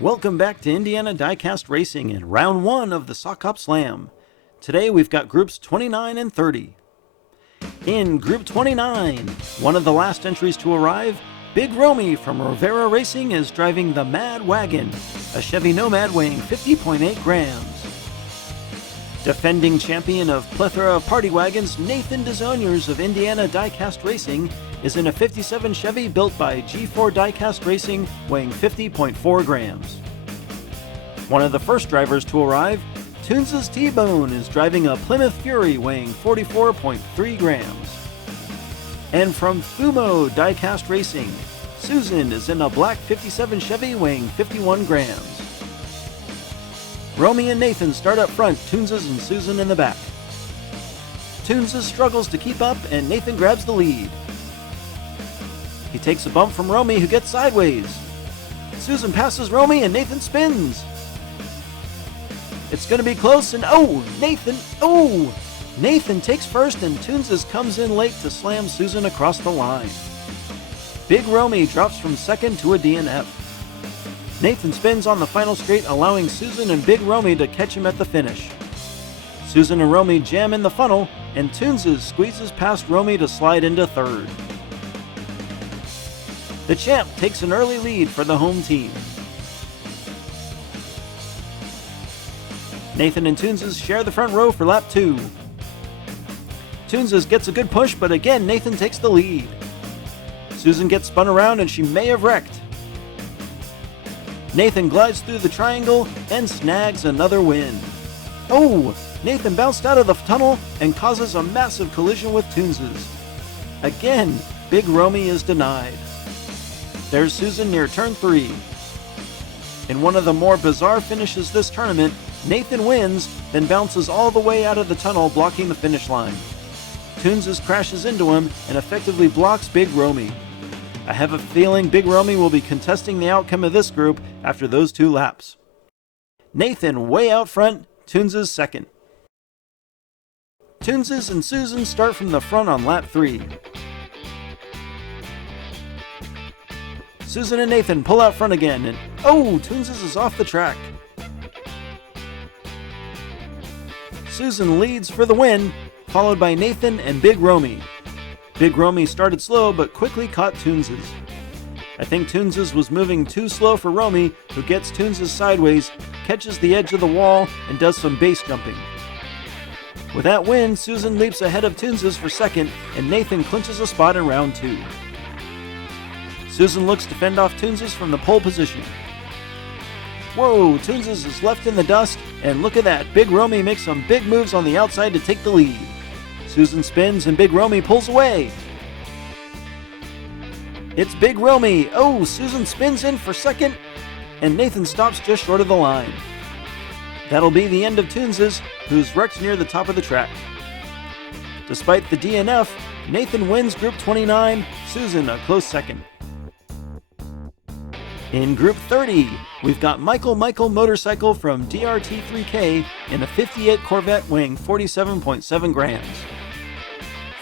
Welcome back to Indiana Diecast Racing in round 1 of the Sock Hop Slam. Today we've got groups 29 and 30. In Group 29, one of the last entries to arrive, Big Romy from Rivera Racing is driving the Mad Wagon, a Chevy Nomad weighing 50.8 grams. Defending champion of plethora of party wagons, Nathan Desoniers of Indiana Diecast Racing is in a 57 Chevy built by G4 Diecast Racing weighing 50.4 grams. One of the first drivers to arrive, Toons' T-Bone, is driving a Plymouth Fury weighing 44.3 grams. And from Fumo Diecast Racing, Susan is in a black 57 Chevy weighing 51 grams. Romy and Nathan start up front, Toons' and Susan in the back. Toons struggles to keep up and Nathan grabs the lead. He takes a bump from Romy, who gets sideways. Susan passes Romy and Nathan spins. It's going to be close and Nathan takes first and Toons comes in late to slam Susan across the line. Big Romy drops from second to a DNF. Nathan spins on the final straight, allowing Susan and Big Romy to catch him at the finish. Susan and Romy jam in the funnel, and Toons squeezes past Romy to slide into third. The champ takes an early lead for the home team. Nathan and Toons share the front row for lap 2. Toons gets a good push, but again Nathan takes the lead. Susan gets spun around and she may have wrecked. Nathan glides through the triangle and snags another win. Nathan bounced out of the tunnel and causes a massive collision with Toons. Again, Big Romy is denied. There's Susan near turn 3. In one of the more bizarre finishes this tournament, Nathan wins, then bounces all the way out of the tunnel, blocking the finish line. Toons crashes into him and effectively blocks Big Romy. I have a feeling Big Romy will be contesting the outcome of this group after those 2 laps. Nathan way out front, Toons second. Toons and Susan start from the front on lap 3. Susan and Nathan pull out front again, and Toons is off the track. Susan leads for the win, followed by Nathan and Big Romy. Big Romy started slow, but quickly caught Toons'. I think Toons' was moving too slow for Romy, who gets Toons' sideways, catches the edge of the wall, and does some base jumping. With that win, Susan leaps ahead of Toons' for second, and Nathan clinches a spot in round 2. Susan looks to fend off Toons' from the pole position. Toons is left in the dust, and look at that, Big Romy makes some big moves on the outside to take the lead. Susan spins and Big Romy pulls away. It's Big Romy. Susan spins in for second, and Nathan stops just short of the line. That'll be the end of Toons', who's wrecked near the top of the track. Despite the DNF, Nathan wins Group 29, Susan a close second. In Group 30, we've got Michael Motorcycle from DRT3K in a 58 Corvette weighing 47.7 grams.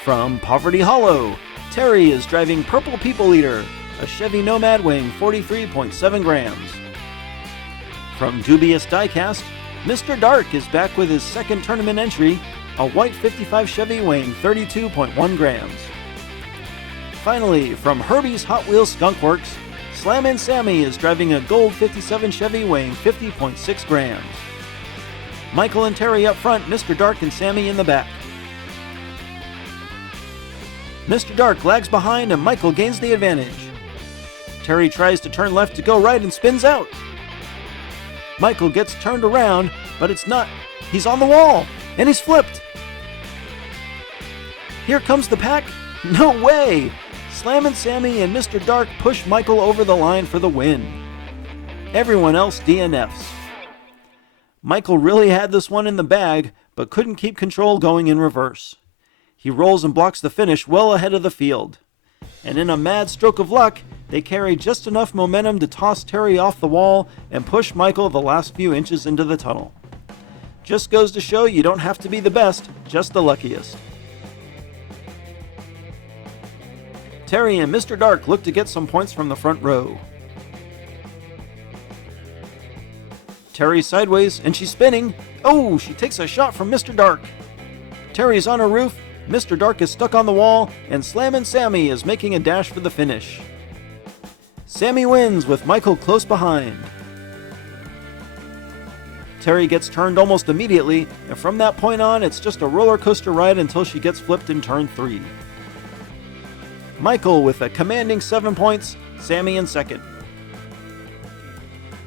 From Poverty Hollow, Terry is driving Purple People Eater, a Chevy Nomad weighing 43.7 grams. From Dubious Diecast, Mr. Dark is back with his second tournament entry, a white 55 Chevy weighing 32.1 grams. Finally, from Herbie's Hot Wheels Skunk Works, Slammin' Sammy is driving a gold 57 Chevy weighing 50.6 grams. Michael and Terry up front, Mr. Dark and Sammy in the back. Mr. Dark lags behind and Michael gains the advantage. Terry tries to turn left to go right and spins out. Michael gets turned around, but it's not. He's on the wall, and he's flipped. Here comes the pack. No way! Slammin' Sammy and Mr. Dark push Michael over the line for the win. Everyone else DNFs. Michael really had this one in the bag, but couldn't keep control going in reverse. He rolls and blocks the finish well ahead of the field. And in a mad stroke of luck, they carry just enough momentum to toss Terry off the wall and push Michael the last few inches into the tunnel. Just goes to show you don't have to be the best, just the luckiest. Terry and Mr. Dark look to get some points from the front row. Terry sideways, and she's spinning. Oh, she takes a shot from Mr. Dark. Terry's on her roof, Mr. Dark is stuck on the wall, and Slammin' Sammy is making a dash for the finish. Sammy wins with Michael close behind. Terry gets turned almost immediately, and from that point on, it's just a roller coaster ride until she gets flipped in turn 3. Michael with a commanding 7 points, Sammy in second.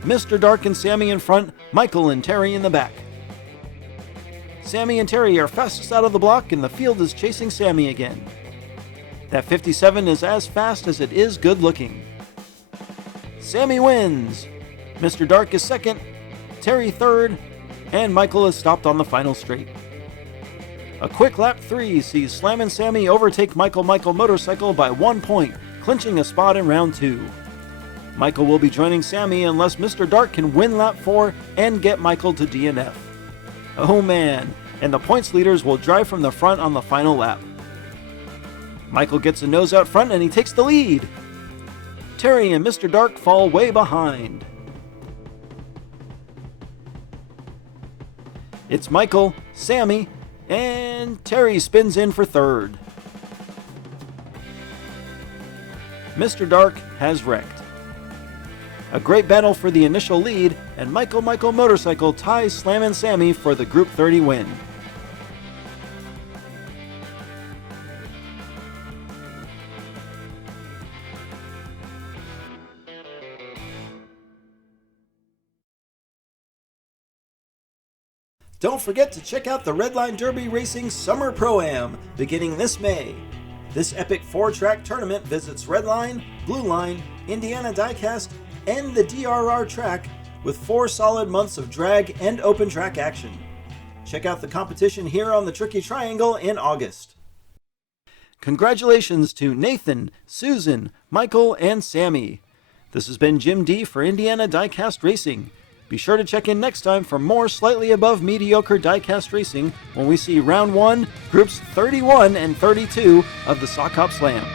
Mr. Dark and Sammy in front, Michael and Terry in the back. Sammy and Terry are fastest out of the block, and the field is chasing Sammy again. That 57 is as fast as it is good looking. Sammy wins. Mr. Dark is second, Terry third, and Michael is stopped on the final straight. A quick lap 3 sees Slammin' Sammy overtake Michael Motorcycle by 1 point, clinching a spot in round 2. Michael will be joining Sammy unless Mr. Dark can win lap 4 and get Michael to DNF. Oh man, and the points leaders will drive from the front on the final lap. Michael gets a nose out front and he takes the lead. Terry and Mr. Dark fall way behind. It's Michael, Sammy, and Terry spins in for third. Mr. Dark has wrecked. A great battle for the initial lead, and Michael Motorcycle ties Slammin' Sammy for the Group 30 win. Don't forget to check out the Redline Derby Racing Summer Pro-Am, beginning this May. This epic 4-track tournament visits Redline, Blue Line, Indiana Diecast, and the DRR track with 4 solid months of drag and open track action. Check out the competition here on the Tricky Triangle in August. Congratulations to Nathan, Susan, Michael, and Sammy. This has been Jim D for Indiana Diecast Racing. Be sure to check in next time for more slightly above mediocre diecast racing when we see Round 1, Groups 31 and 32 of the Sock Hop Slam.